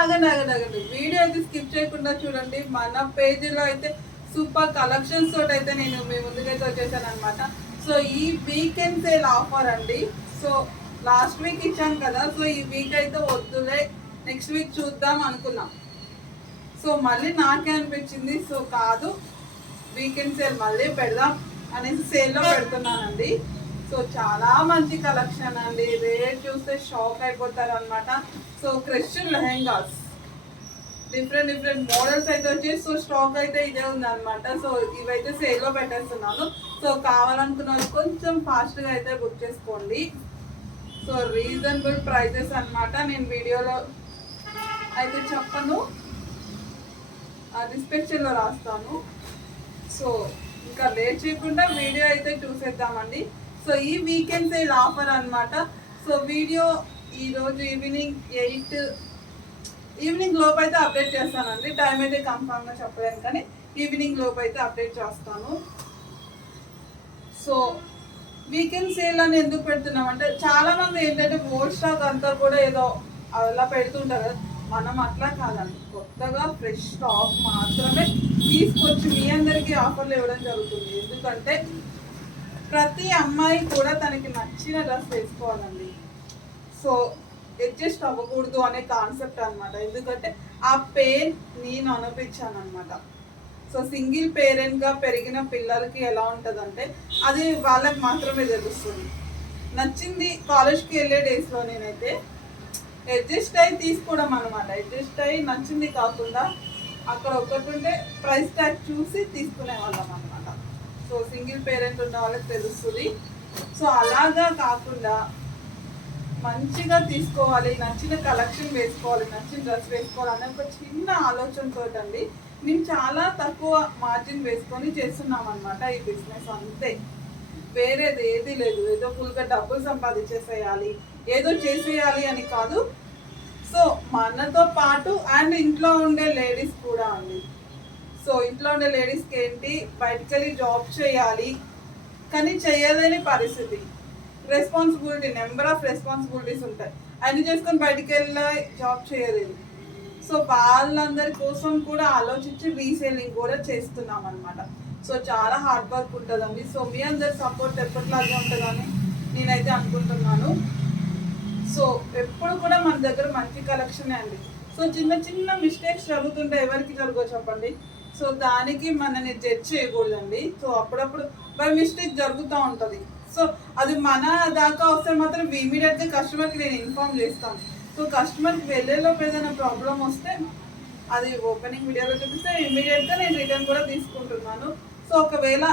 ఆగండి ఆగండి ఆగండి. వీడియో అయితే స్కిప్ చేయకుండా చూడండి. మన పేజీలో అయితే సూపర్ కలెక్షన్స్ తోటి అయితే నేను మీ ముందుకైతే వచ్చేసాను అనమాట సో ఈ వీకెండ్ సేల్ ఆఫర్ అండి. సో లాస్ట్ వీక్ ఇచ్చాను కదా. సో ఈ వీక్ అయితే వద్దులే. నెక్స్ట్ వీక్ చూద్దాం అనుకున్నాం. సో మళ్ళీ నాకే అనిపించింది. సో కాదు. వీకెండ్ సేల్ మళ్ళీ పెడదాం అనేసి సేల్లో పెడుతున్నానండి. సో చాలా మంచి కలెక్షన్ అండి. రేట్ చూస్తే షాక్ అయిపోతారు అనమాట so Christian lehengas. Different different models అయితే వచ్చి సో స్టాక్ అయితే ఇదే ఉందన్నమాట. సో ఇవైతే సేల్లో పెట్టేస్తున్నాను. సో కావాలనుకున్న కొంచెం ఫాస్ట్గా అయితే బుక్ చేసుకోండి. సో రీజనబుల్ ప్రైజెస్ అన్నమాట. నేను వీడియోలో అయితే చెప్పను. డిస్క్రిప్షన్లో రాస్తాను. సో ఇంకా లేట్ చేయకుండా వీడియో అయితే చూసేద్దామండి. సో ఈ వీకెండ్ సేల్ ఆఫర్ అనమాట సో వీడియో ఈరోజు ఈవినింగ్ ఎయిట్ ఈవినింగ్ లోపు అయితే అప్డేట్ చేస్తానండి. టైం అయితే కన్ఫామ్గా చెప్పలేను కానీ ఈవినింగ్ లోపు అయితే అప్డేట్ చేస్తాను. సో వీకెండ్ సేల్ అని ఎందుకు పెడుతున్నాం అంటే చాలా మంది ఏంటంటే ఓల్డ్ స్టాక్ అంతా కూడా ఏదో అలా పెడుతుంటారు. కదా మనం అట్లా కాదండి. కొత్తగా ఫ్రెష్ స్టాక్ మాత్రమే తీసుకొచ్చి మీ అందరికీ ఆఫర్లు ఇవ్వడం జరుగుతుంది. ఎందుకంటే ప్రతి అమ్మాయి కూడా తనకి నచ్చిన డ్రెస్ వేసుకోవాలండి. సో అడ్జస్ట్ అవ్వకూడదు అనే కాన్సెప్ట్ అనమాట ఎందుకంటే ఆ పెయిన్ నేను అనిపించాను అనమాట సో సింగిల్ పేరెంట్గా పెరిగిన పిల్లలకి ఎలా ఉంటుందంటే అది వాళ్ళకి మాత్రమే తెలుస్తుంది. నచ్చింది కాలేజ్కి వెళ్ళే డేస్లో నేనైతే అడ్జస్ట్ అయి తీసుకోవడం అనమాట అడ్జస్ట్ అయి నచ్చింది కాకుండా అక్కడ ఒకటి ఉంటే ప్రైస్ ట్యాగ్ చూసి తీసుకునే వాళ్ళం అనమాట సో సింగిల్ పేరెంట్ ఉన్న వాళ్ళకి తెలుస్తుంది. సో అలాగా కాకుండా మంచిగా తీసుకోవాలి నచ్చిన కలెక్షన్ వేసుకోవాలి నచ్చిన డ్రెస్ వేసుకోవాలి అనే ఒక చిన్న ఆలోచనతో అండి మేము చాలా తక్కువ మార్జిన్ వేసుకొని చేస్తున్నాం అనమాట ఈ బిజినెస్ అంతే. వేరేది ఏది లేదు. ఏదో ఫుల్గా డబ్బులు సంపాదించేసేయాలి ఏదో చేసేయాలి అని కాదు. సో మనతో పాటు అండ్ ఇంట్లో ఉండే లేడీస్ కూడా అండి. సో ఇంట్లో ఉండే లేడీస్కి ఏంటి? బయటకు వెళ్ళి జాబ్ చేయాలి. కానీ చేయలేని పరిస్థితి. రెస్పాన్సిబిలిటీ నెంబర్ ఆఫ్ రెస్పాన్సిబిలిటీస్ ఉంటాయి. అన్ని చేసుకొని బయటికి వెళ్ళి జాబ్ చేయలేదు. సో వాళ్ళందరి కోసం కూడా ఆలోచించి రీసేలింగ్ కూడా చేస్తున్నాం అనమాట సో చాలా హార్డ్ వర్క్ ఉంటుందండి. సో మీ అందరి సపోర్ట్ ఎప్పటిలాగే ఉంటుందని నేనైతే అనుకుంటున్నాను. సో ఎప్పుడు కూడా మన దగ్గర మంచి కలెక్షనే అండి. సో చిన్న చిన్న మిస్టేక్స్ జరుగుతుంటే ఎవరికి జరగవు చెప్పండి. సో దానికి మనని జడ్జ్ చేయకూడదండి. సో అప్పుడప్పుడు బై మిస్టేక్ జరుగుతూ ఉంటుంది. సో అది మన దాకా వస్తే మాత్రం ఇమీడియట్గా కస్టమర్కి నేను ఇన్ఫామ్ చేస్తాను. సో కస్టమర్కి వెళ్ళేలోపు ఏదైనా ప్రాబ్లం వస్తే అది ఓపెనింగ్ వీడియోలో చూపిస్తే ఇమీడియట్గా నేను రిటర్న్ కూడా తీసుకుంటున్నాను. సో ఒకవేళ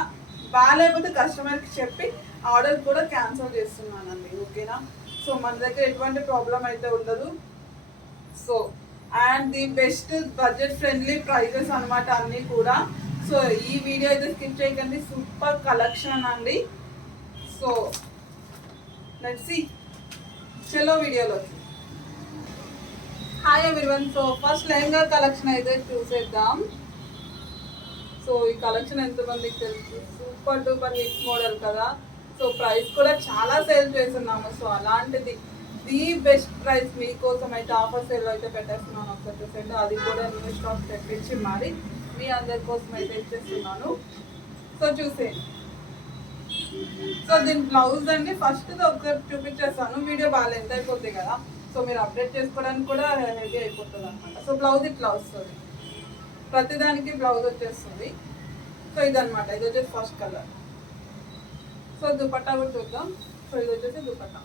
బాగాలేకపోతే కస్టమర్కి చెప్పి ఆర్డర్ కూడా క్యాన్సిల్ చేస్తున్నానండి. ఓకేనా? సో మన దగ్గర ఎటువంటి ప్రాబ్లం అయితే ఉండదు. So and the best budget friendly prices అన్నమాట అన్నీ కూడా. సో ఈ వీడియో అయితే స్కిప్ చేయకండి. సూపర్ కలెక్షన్ అండి. సో లెట్స్ సి చలో వీడియోలోకి hi everyone so first lehenga collection అయితే చూసేద్దాం. సో ఈ కలెక్షన్ ఎంతమందికి తెలుసు? సూపర్ డూపర్ మిక్స్ మోడల్ కదా. సో ప్రైస్ కూడా చాలా సేల్ చేస్తున్నాము. సో అలాంటిది ది బెస్ట్ ప్రైస్ మీకోసం అయితే ఆఫర్ సేల్ అయితే పెట్టేస్తున్నాను ఒకసారి చూసేయండి. అది కూడా న్యూ స్టాక్ తెప్పించి మరి మీ అందరి కోసం అయితే ఇచ్చేస్తున్నాను. సో చూసేయండి. సో దీని బ్లౌజ్ అండి. ఫస్ట్ ఒకసారి చూపించేస్తాను. వీడియో బాగా లెంత్ అయిపోతుంది కదా. సో మీరు అప్డేట్ చేసుకోవడానికి కూడా రెడీ అయిపోతుంది అనమాట సో బ్లౌజ్ ఇట్లా వస్తుంది. ప్రతిదానికి బ్లౌజ్ వచ్చేస్తుంది. సో ఇదన్నమాట. ఇది వచ్చేసి ఫస్ట్ కలర్ సో దుపట్టా కూడా చూద్దాం. సో ఇది వచ్చేసి దుపట్టా.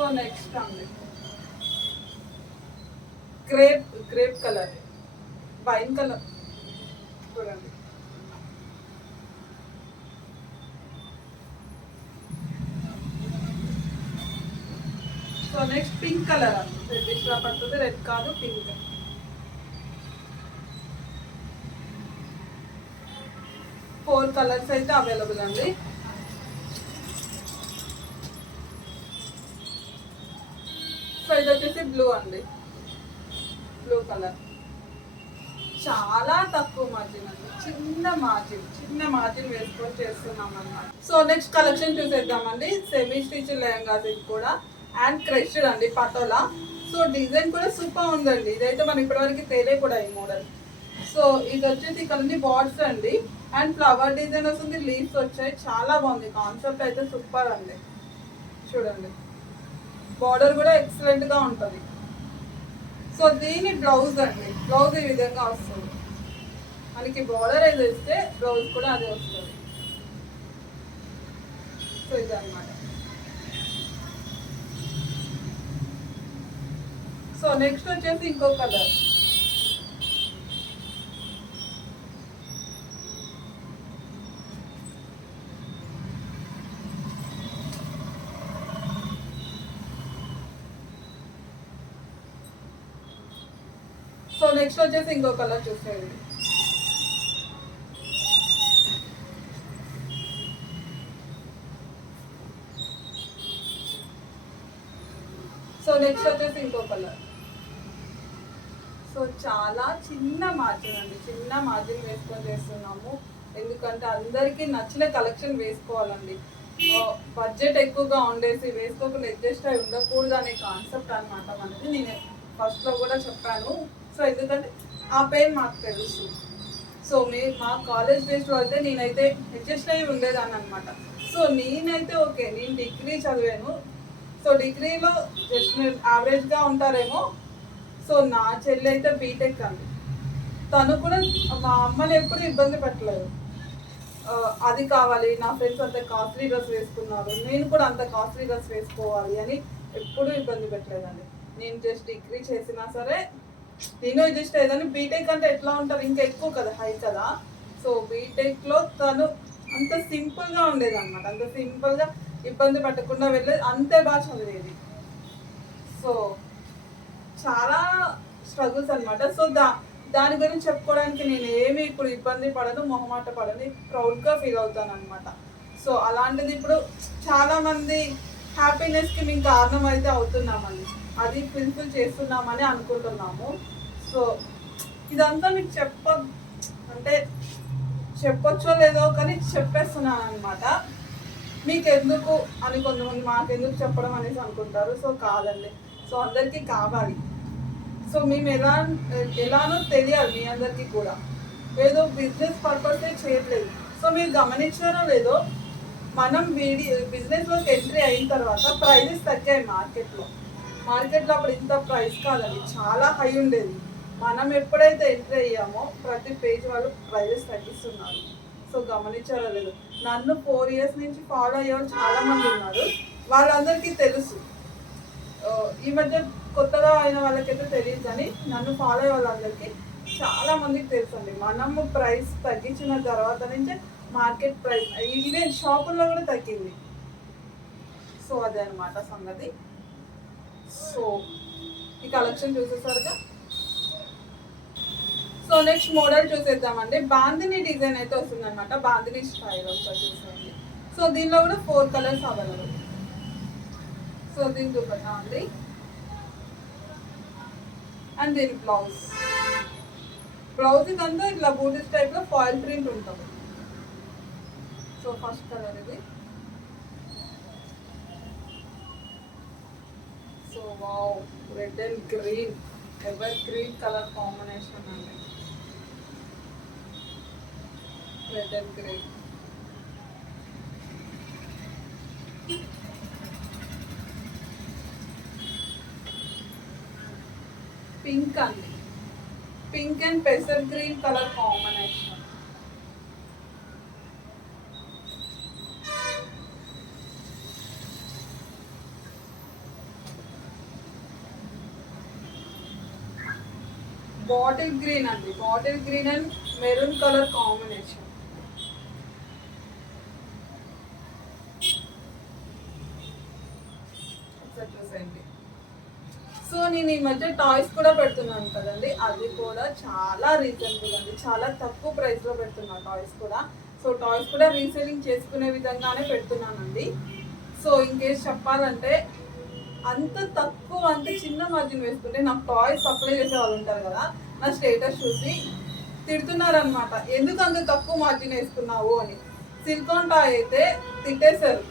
సో నెక్స్ట్ అండి grape grape colour wine colour చూడండి సో నెక్స్ట్ పింక్ కలర్ అండి పడుతుంది రెడ్ కాదు పింక్ ఫోర్ కలర్స్ అయితే అవైలబుల్ అండి. బ్లూ అండి. Blue colour. చాలా తక్కువ మార్జిన్ అండి. చిన్న మార్జిన్ చిన్న మార్జిన్ వేసుకొని చేస్తున్నాం అన్నమాట సో నెక్స్ట్ కలెక్షన్ చూసేద్దామండి. సెమీ స్టిచ్ లెహంగాస్ ఇది కూడా. అండ్ క్రష్డ్ అండి పటోలా. సో డిజైన్ కూడా సూపర్ ఉందండి. ఇదైతే మనం ఇప్పటివరకు తేలే కూడా ఈ మోడల్ సో ఇది వచ్చేసి ఇక్కడ బాడ్స్ అండి. అండ్ ఫ్లవర్ డిజైన్ వస్తుంది లీవ్స్ వచ్చాయి. చాలా బాగుంది. కాన్సెప్ట్ అయితే సూపర్ అండి. చూడండి. బార్డర్ కూడా ఎక్సలెంట్గా ఉంటుంది. సో దీని బ్లౌజ్ అండి. బ్లౌజ్ ఈ విధంగా వస్తుంది. మనకి బార్డర్ ఏది వస్తే బ్లౌజ్ కూడా అదే వస్తుంది. సో ఇది అనమాట సో నెక్స్ట్ వచ్చేసి ఇంకో కలర్ సో నెక్స్ట్ వచ్చేసి ఇంకో కలర్ చూసేది. సో నెక్స్ట్ వచ్చేసి ఇంకో కలర్. సో చాలా చిన్న మార్జిన్ అండి చిన్న మార్జిన్ వేసుకొని చేస్తున్నాము. ఎందుకంటే అందరికీ నచ్చిన కలెక్షన్ వేసుకోవాలండి. బడ్జెట్ ఎక్కువగా ఉండేసి వేసుకోకుండా అడ్జస్ట్ అయి ఉండకూడదు అనే కాన్సెప్ట్ అనమాట మనది. నేను ఫస్ట్లో కూడా చెప్పాను. సో ఎందుకంటే ఆ పెయిన్ మాకు తెలుసు. సో మీ మా కాలేజ్ డేస్లో అయితే నేనైతే అడ్జస్ట్ అయ్యి ఉండేదాన్ని అనమాట సో నేనైతే ఓకే నేను డిగ్రీ చదివాను. సో డిగ్రీలో జస్ట్ మీరు యావరేజ్గా ఉంటారేమో. సో నా చెల్లి అయితే బీటెక్ అండి తను కూడా మా అమ్మని ఎప్పుడు ఇబ్బంది పెట్టలేదు. అది కావాలి నా ఫ్రెండ్స్ అంత కాస్ట్లీ డ్రెస్ వేసుకున్నారు నేను కూడా అంత కాస్ట్లీ డ్రెస్ వేసుకోవాలి అని ఎప్పుడూ ఇబ్బంది పెట్టలేదండి. నేను జస్ట్ డిగ్రీ చేసినా సరే నేను జస్ట్ ఏదైనా బీటెక్ అంటే ఎట్లా ఉంటారు? ఇంకా ఎక్కువ కదా హై కదా. సో బీటెక్లో తను అంత సింపుల్గా ఉండేది అనమాట అంత సింపుల్గా ఇబ్బంది పడకుండా వెళ్ళేది అంతే బాగా చదివేది. సో చాలా స్ట్రగుల్స్ అనమాట సో దా దాని గురించి చెప్పుకోవడానికి నేను ఏమి ఇప్పుడు ఇబ్బంది పడను మొహమాట పడను ప్రౌడ్గా ఫీల్ అవుతాను అనమాట సో అలాంటిది ఇప్పుడు చాలా మంది హ్యాపీనెస్కి మేము కారణం అయితే అవుతున్నామండి. అది ఫుల్ఫిల్ చేస్తున్నామని అనుకుంటున్నాము. సో ఇదంతా మీకు చెప్ప అంటే చెప్పొచ్చో లేదో కానీ చెప్పేస్తున్నాను అనమాట మీకు ఎందుకు అని కొంతమంది మాకు ఎందుకు చెప్పడం అనేసి అనుకుంటారు. సో కాదండి. సో అందరికీ కావాలి. సో మేము ఎలా ఎలానో తెలియాలి మీ అందరికీ కూడా. ఏదో బిజినెస్ పర్పసే చేయట్లేదు. సో మీరు గమనించారో లేదో మనం వీడి బిజినెస్లోకి ఎంట్రీ అయిన తర్వాత ప్రైజెస్ తగ్గాయి మార్కెట్లో మార్కెట్లో అప్పుడు ఇంత ప్రైస్ కాదండి చాలా హై ఉండేది. మనం ఎప్పుడైతే ఎంట్రీ అయ్యామో ప్రతి పేజ్ వాళ్ళు ప్రైజెస్ తగ్గిస్తున్నారు. సో గమనించారో లేదు. నన్ను ఫోర్ ఇయర్స్ నుంచి ఫాలో అయ్యే వాళ్ళు చాలామంది ఉన్నారు. వాళ్ళందరికీ తెలుసు. ఈ మధ్య కొత్తగా అయిన వాళ్ళకైతే తెలియదు కానీ నన్ను ఫాలో అయ్యే వాళ్ళందరికీ చాలా మందికి తెలుసు అండి మనము ప్రైస్ తగ్గించిన తర్వాత నుంచే మార్కెట్ ప్రైస్ ఈవెన్ షాపుల్లో కూడా తగ్గింది. సో అదే అనమాట సంగతి. సో ఈ కలెక్షన్ చూసేసరిగా. సో నెక్స్ట్ మోడల్ చూసేద్దామండి. బాందిని డిజైన్ అయితే వస్తుంది అనమాట బాందిని స్టైల్ ఒకసారి చూసేయండి. సో దీనిలో కూడా ఫోర్ కలర్స్ అవైలబుల్ సో దీని దుపట్టా అండి. అండ్ దీని బ్లౌజ్ బ్లౌజ్ ఇదంతా ఇట్లా బూటిస్ టైప్లో ఫాయిల్ ప్రింట్ ఉంటుంది. సో ఫస్ట్ కలర్ ఇది. So wow red and green evergreen colour combination అండి. రెడ్ అండ్ గ్రీన్ పింక్ అండి. Pink and పెసర్ green colour combination bottle green అండి. Bottle green and maroon colour combination. చూసేయండి. So నేను ఈ మధ్య toys కూడా పెడుతున్నాను కదండి. అది కూడా చాలా రీజనబుల్ అండి. చాలా తక్కువ ప్రైస్లో పెడుతున్నాను టాయ్స్ కూడా. సో టాయ్స్ కూడా రీసేలింగ్ చేసుకునే విధంగానే పెడుతున్నానండి. సో ఇంకేస్ చెప్పాలంటే అంత తక్కువ అంత చిన్న మార్జిన్ వేసుకుంటే నాకు టాయ్స్ సప్లై చేసే వాళ్ళు ఉంటారు కదా నా స్టేటస్ చూసి తిడుతున్నారు అనమాట ఎందుకు అంత తక్కువ మార్జిన్ వేసుకున్నావు? అని. సిల్కాన్ టాయ్ అయితే తిట్టేశారు.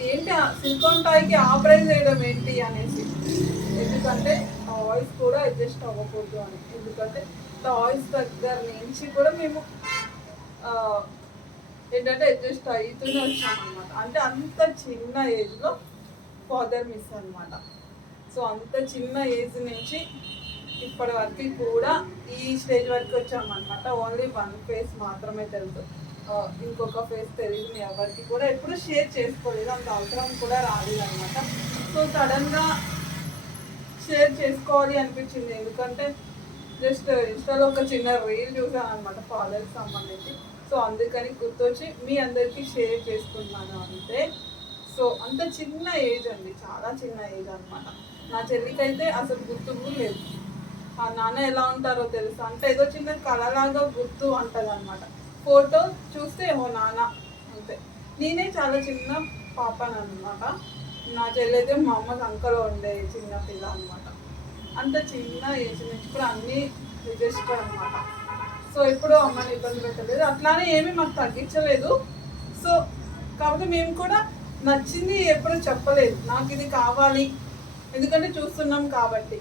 ఏంటి సిల్కాన్ టాయ్కి ఆ ప్రైజ్ వేయడం ఏంటి? అనేసి. ఎందుకంటే టాయ్స్ కూడా అడ్జస్ట్ అవ్వకూడదు అని. ఎందుకంటే టాయ్స్ దగ్గర నుంచి కూడా మేము ఏంటంటే అడ్జస్ట్ అవుతూనే వచ్చామన్నమాట. అంటే అంత చిన్న ఏజ్లో ఫాదర్ మిస్ అనమాట సో అంత చిన్న ఏజ్ నుంచి ఇప్పటి వరకు కూడా ఈ స్టేజ్ వరకు వచ్చామన్నమాట. ఓన్లీ వన్ ఫేస్ మాత్రమే తెలుసు. ఇంకొక ఫేస్ తెలియదు ఎవరికి కూడా. ఎప్పుడు షేర్ చేసుకోలేదు. అంత అవసరం కూడా రాలేదు అనమాట సో సడన్గా షేర్ చేసుకోవాలి అనిపించింది. ఎందుకంటే జస్ట్ ఇన్స్టాలో ఒక చిన్న రీల్ చూసాను అనమాట ఫాదర్కి సంబంధించి. సో అందుకని గుర్తొచ్చి మీ అందరికీ షేర్ చేసుకుంటున్నాను అంతే. సో అంత చిన్న ఏజ్ అండి చాలా చిన్న ఏజ్ అనమాట నా చెల్లికైతే అసలు గుర్తు కూడా లేదు. ఆ నాన్న ఎలా ఉంటారో తెలుసా? అంటే ఏదో చిన్న కళలాగా గుర్తు అంటది అనమాట ఫోటో చూస్తే ఓ నాన్న అంతే. నేనే చాలా చిన్న పాపనమాట నా చెల్లి అయితే మా అమ్మ సంకలో ఉండే చిన్న పిల్ల అనమాట అంత చిన్న ఏజ్ నుంచి కూడా అన్నీ రిజిస్టర్ అనమాట సో ఎప్పుడూ అమ్మని ఇబ్బంది పెట్టలేదు. అట్లానే ఏమీ మాకు తగ్గించలేదు. సో కాబట్టి మేము కూడా నచ్చింది ఎప్పుడు చెప్పలేదు. నాకు ఇది కావాలి. ఎందుకంటే చూస్తున్నాం కాబట్టి.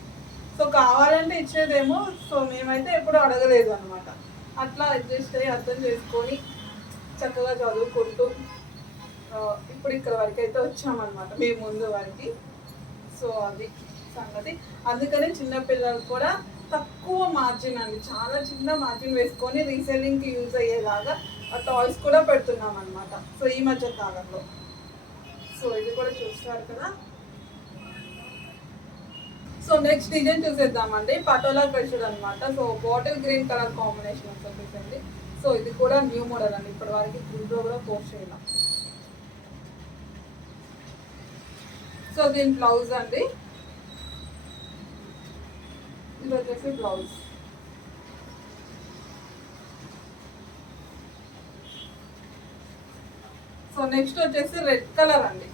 సో కావాలంటే ఇచ్చేదేమో. సో మేమైతే ఎప్పుడు అడగలేదు అనమాట అట్లా అడ్జస్ట్ అయ్యి అర్థం చేసుకొని చక్కగా చదువుకుంటూ ఇప్పుడు ఇక్కడ వరకు అయితే వచ్చామన్నమాట. మేము ముందు వారికి. సో అది సంగతి. అందుకనే చిన్నపిల్లలు కూడా తక్కువ మార్జిన్ అండి. చాలా చిన్న మార్జిన్ వేసుకొని రీసెల్లింగ్కి యూజ్ అయ్యేలాగా ఆ టాయ్స్ కూడా పెడుతున్నాం అనమాట సో ఈ మధ్య కాలంలో. సో ఇది కూడా చూస్తారు కదా. సో నెక్స్ట్ డిజైన్ చూసేద్దామండి. పటోలా క్రషడ్ అనమాట so bottle green colour combination వచ్చేసింది సో ఇది కూడా న్యూ మోడల్ అండి. ఇప్పటి వరకు ఫుల్గా కూడా పోస్ట్ చేయడం సో దీని బ్లౌజ్ అండి. ఇది వచ్చేసి బ్లౌజ్ సో నెక్స్ట్ వచ్చేసి రెడ్ కలర్ అండి.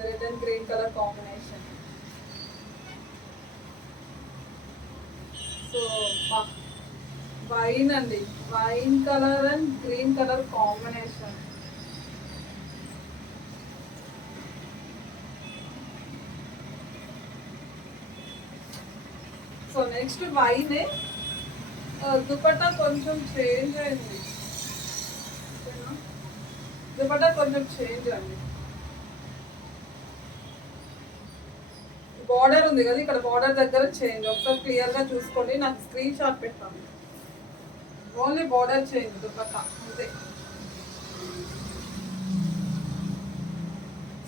Red and green colour combination. So wine అండి. Wine colour and green colour combination. So next వైనే dupatta కొంచెం చేంజ్ అయింది. దుపట్టా కొంచెం చేంజ్ అండి. బార్డర్ ఉంది కదా ఇక్కడ బార్డర్ దగ్గర చేంజ్ ఒకసారి క్లియర్గా చూసుకోండి నాకు స్క్రీన్ షాట్ పెట్టాను ఓన్లీ బార్డర్ చేంజ్ దుపట్టా అంతే.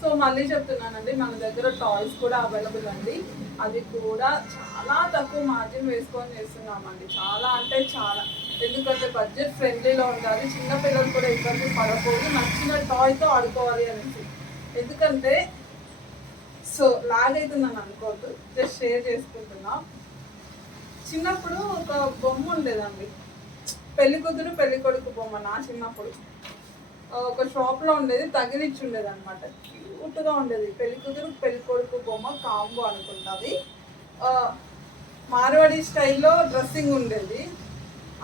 సో మళ్ళీ చెప్తున్నానండి మన దగ్గర టాయ్స్ కూడా అవైలబుల్ అండి. అది కూడా చాలా తక్కువ మార్జిన్ వేసుకొని చేస్తున్నామండి. చాలా అంటే చాలా. ఎందుకంటే బడ్జెట్ ఫ్రెండ్లీలో ఉండాలి. చిన్న పిల్లలు కూడా ఇబ్బంది పడకూడదు. నచ్చిన టాయ్తో ఆడుకోవాలి అనేసి. ఎందుకంటే సో లాగ్ అవుతుందని అనుకోవద్దు. జస్ట్ షేర్ చేసుకుంటున్నా. చిన్నప్పుడు ఒక బొమ్మ ఉండేదండి. పెళ్ళి కూతురు పెళ్ళి కొడుకు బొమ్మ నా చిన్నప్పుడు. ఒక షాప్లో ఉండేది తగిలిచ్చి ఉండేది అనమాట క్యూట్గా ఉండేది. పెళ్ళి కూతురు పెళ్ళి కొడుకు బొమ్మ కాంబో అనుకుంటుంది. మార్వాడి స్టైల్లో డ్రెస్సింగ్ ఉండేది.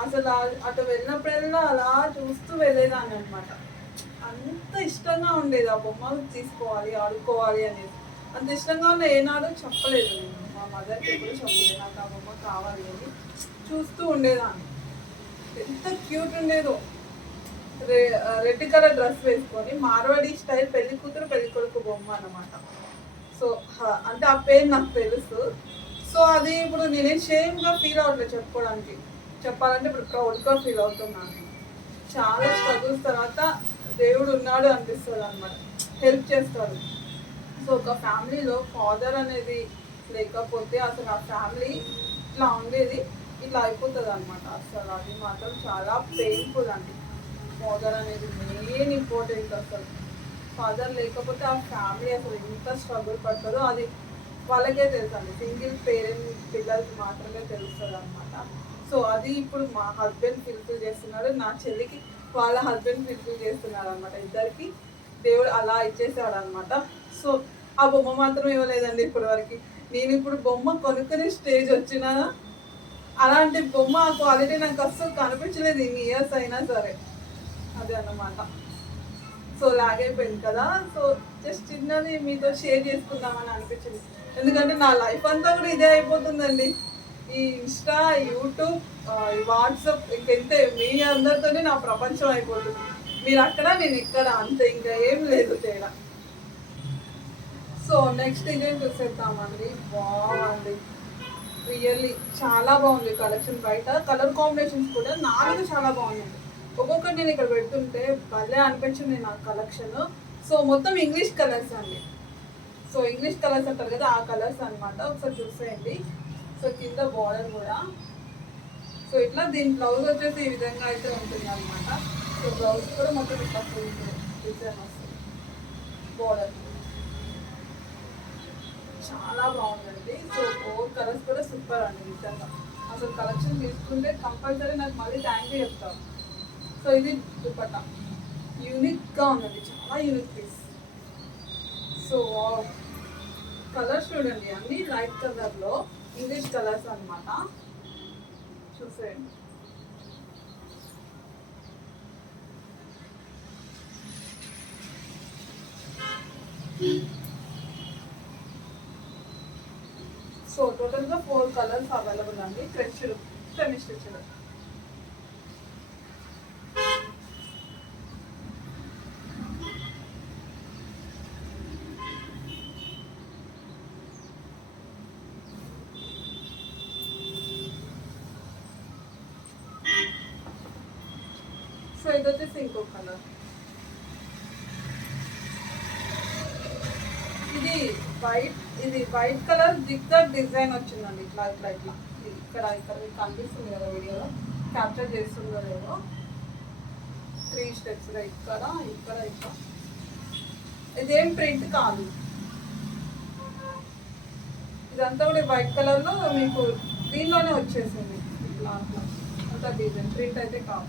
అసలు అటు వెళ్ళినప్పుడల్లా అలా చూస్తూ వెళ్ళేదాన్ని అనమాట అంత ఇష్టంగా ఉండేది ఆ బొమ్మ తీసుకోవాలి ఆడుకోవాలి అనేది అంత ఇష్టంగా ఉన్న ఏనాడు చెప్పలేదు. నేను మా మదర్కి ఎప్పుడు చెప్పలేదు నాకు ఆ బొమ్మ కావాలి అని. చూస్తూ ఉండేదాన్ని. ఎంత క్యూట్ ఉండేదో. రెడ్ కలర్ డ్రెస్ వేసుకొని మార్వాడి స్టైల్ పెళ్ళి కూతురు పెళ్ళి కొడుకు బొమ్మ అనమాట సో అంటే ఆ పేరు నాకు తెలుసు. సో అది ఇప్పుడు నేనేం షేమ్గా ఫీల్ అవ్వట్లేదు చెప్పుకోవడానికి. చెప్పాలంటే ఇప్పుడు ప్రౌడ్గా ఫీల్ అవుతున్నాను. చాలా స్ట్రగుల్స్ తర్వాత దేవుడు ఉన్నాడు అనిపిస్తుంది అనమాట హెల్ప్ చేస్తాడు. సో ఒక ఫ్యామిలీలో ఫాదర్ అనేది లేకపోతే అసలు ఆ ఫ్యామిలీ ఇట్లా ఉండేది ఇట్లా అయిపోతుంది అనమాట అసలు అది మాత్రం చాలా పెయిన్ఫుల్ అండి. ఫాదర్ అనేది మెయిన్ ఇంపార్టెంట్ అసలు. ఫాదర్ లేకపోతే ఆ ఫ్యామిలీ అసలు ఎంత స్ట్రగుల్ పడుతుందో అది వాళ్ళకే తెలుసు అండి సింగిల్ పేరెంట్ పిల్లలకి మాత్రమే తెలుస్తుంది అనమాట సో అది ఇప్పుడు మా హస్బెండ్ ఫిల్ఫిల్ చేస్తున్నాడు. నా చెల్లికి వాళ్ళ హస్బెండ్ ఫిల్ఫిల్ చేస్తున్నారు అనమాట ఇద్దరికి దేవుడు అలా ఇచ్చేసాడు అనమాట సో ఆ బొమ్మ మాత్రం ఇవ్వలేదండి ఇప్పటి వరకు నేను ఇప్పుడు బొమ్మ కొనుక్కునే స్టేజ్ వచ్చినా అలాంటి బొమ్మ ఆ క్వాలిటీ నాకు అస్సలు కనిపించలేదు ఇన్ని ఇయర్స్ అయినా సరే. అది అన్నమాట. సో లాగైపోయింది అయిపోయింది కదా. సో జస్ట్ చిన్నది మీతో షేర్ చేసుకుందామని అనిపించింది. ఎందుకంటే నా లైఫ్ అంతా కూడా ఇదే అయిపోతుందండి. ఈ ఇన్స్టా యూట్యూబ్ వాట్సాప్ ఇంకెంతే మీ అందరితోనే నా ప్రపంచం అయిపోతుంది. మీరు అక్కడ నేను ఇక్కడ అంతే ఇంకా ఏం లేదు తేడా. సో నెక్స్ట్ ఇదేం చూసేద్దామండి? బాగుంది రియల్లీ చాలా బాగుంది కలెక్షన్ బయట. కలర్ కాంబినేషన్స్ కూడా నాలుగు చాలా బాగున్నాయి. ఒక్కొక్కటి నేను ఇక్కడ పెడుతుంటే భలే అనిపించింది నా కలెక్షన్. సో మొత్తం ఇంగ్లీష్ కలర్స్ అండి. సో ఇంగ్లీష్ కలర్స్ అంటారు కదా ఆ కలర్స్ అనమాట ఒకసారి చూసేయండి. సో కింద బార్డర్ కూడా. సో ఇట్లా దీని బ్లౌజ్ వచ్చేసి ఈ విధంగా అయితే ఉంటుంది అనమాట సో బ్లౌజ్ కూడా మొత్తం ఇట్లా ఫుల్ డిజైన్ వస్తుంది. బార్డర్ చాలా బాగుందండి. సో ఫోర్ కలర్స్ కూడా సూపర్ అండి నిజంగా. అసలు కలెక్షన్ తీసుకుంటే కంపల్సరీ నాకు మళ్ళీ థ్యాంక్ యూ చెప్తాను. సో ఇది దుపట్టా. యూనిక్గా ఉందండి. చాలా యూనిక్ పీస్ సో కలర్స్ చూడండి అన్ని లైట్ కలర్లో ఇంగ్లీష్ కలర్స్ అన్నమాట. చూసేయండి. సో టోటల్గా ఫోర్ కలర్స్ అవైలబుల్ అండి. ఫ్రెష్డ్ సెమీ స్టిచ్డ్ సో ఇది వచ్చేసి ఇంకో కలర్ ఇది వైట్ ఇది వైట్ కలర్ జిగ్జాగ్ డిజైన్ వచ్చిందండి. ఇట్లా ఇట్లా ఇట్లా. ఇక్కడ ఇక్కడ మీకు కనిపిస్తుంది కదా వీడియోలో. క్యాప్చర్ చేస్తుందో లేదో. త్రీ స్టెప్స్ ఇక్కడ ఇక్కడ ఇక్కడ. ఇదేం ప్రింట్ కాదు. ఇదంతా కూడా వైట్ కలర్లో మీకు దీనిలోనే వచ్చేసింది. ఇట్లా అట్లా. అంతా డిజైన్ ప్రింట్ అయితే కాదు.